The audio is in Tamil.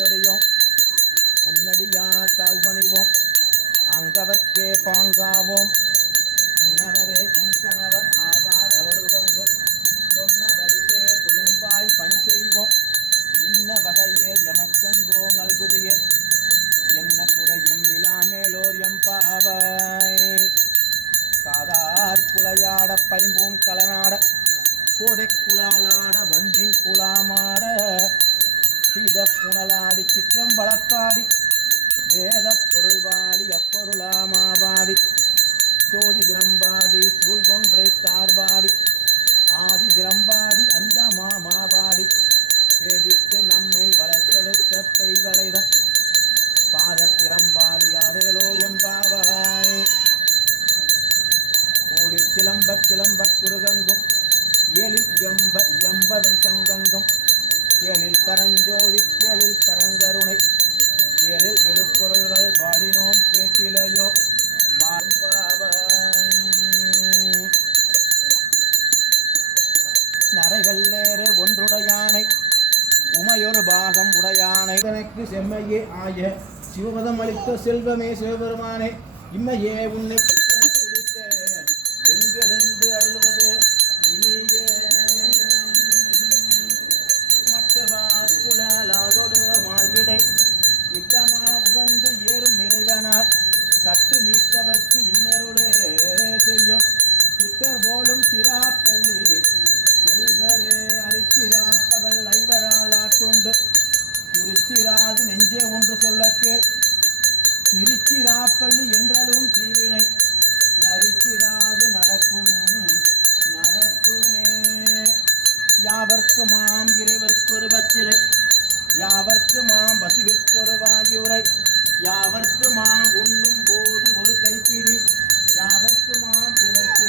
சீரடியும் உன்னடியார் தாழ்வணிவோம் அங்கவர்க்கே பாங்காவோம் அன்னவரே எம் கணவர் ஆவார் அவருடங்கும் சொன்ன வரிசே துளும்பாய் பணி செய்வோம் இன்ன வகையே எமக்கெங்கோ நல்குதியே என்ன குறையும் இலாமேலோர் எம்பாவாய் சாதார் குளையாட பைம்பூன் கலனாட கோதை குழாலாட வண்டின் குழாமாட சீத புனலாடி சிற்றம் வளப்பாடி வேத பொருள்வாடி அப்பொருளாமாவாடி சோதி திரம்பாடி சூழ்கொன்றை தார்வாடி ஆதி திரம்பாடி அந்த மாமாவாடி பேதித்து நம்மை வளர்த்தெடுத்த பெய்களைதான் பாதத்திரம்பாடி ஆடைகளோ எம்பாவாய் ஊழில் சிலம்பக் குருகங்கும் ஏழில் எம்பவன் சங்கங்கும் கேளில் பரஞ்சோதி கேளில் பரங்கருணை கேளில் விழுப்பொருள்கள் பாடினோம் கேட்டிலையோ நரைவெல்லேறு ஒன்றுடையானை உமையொரு பாகம் உடையானை தனக்கு செம்மையே ஆய சிவபதம் அளித்த செல்வமே சிவபெருமானே இம்மையே உன்னை எங்கிருந்து அழுவது இனியே மற்றவார் குழலாடோடு மாழ்விடை இட்டமா உகந்து ஏறும் இறைவனார் கட்டு நீத்தவர்க்கு இன்னருளே செய்யும் சிட்டர் போலும் சிராப்பள்ளி செல்வரே அரிச்சிராப்பவள் ஐவரால் ஆட்டுண்டு துரிச்சிராது நெஞ்சே ஒன்று சொல்ல கேள் திருச்சிராப்பள்ளி என்றாலும் தீவினை அரிச்சிடாது நடக்குமே யாவர்க்கு மாம் இறைவர்க்கொரு பச்சிலை யாவர்க்கு மாம் பசிவிற்கொரு வாயுரை யாவர்க்கு மாம் உண்ணும் போது ஒரு கைப்பிடி யாவர்க்கு மாம் பிறர்க்கு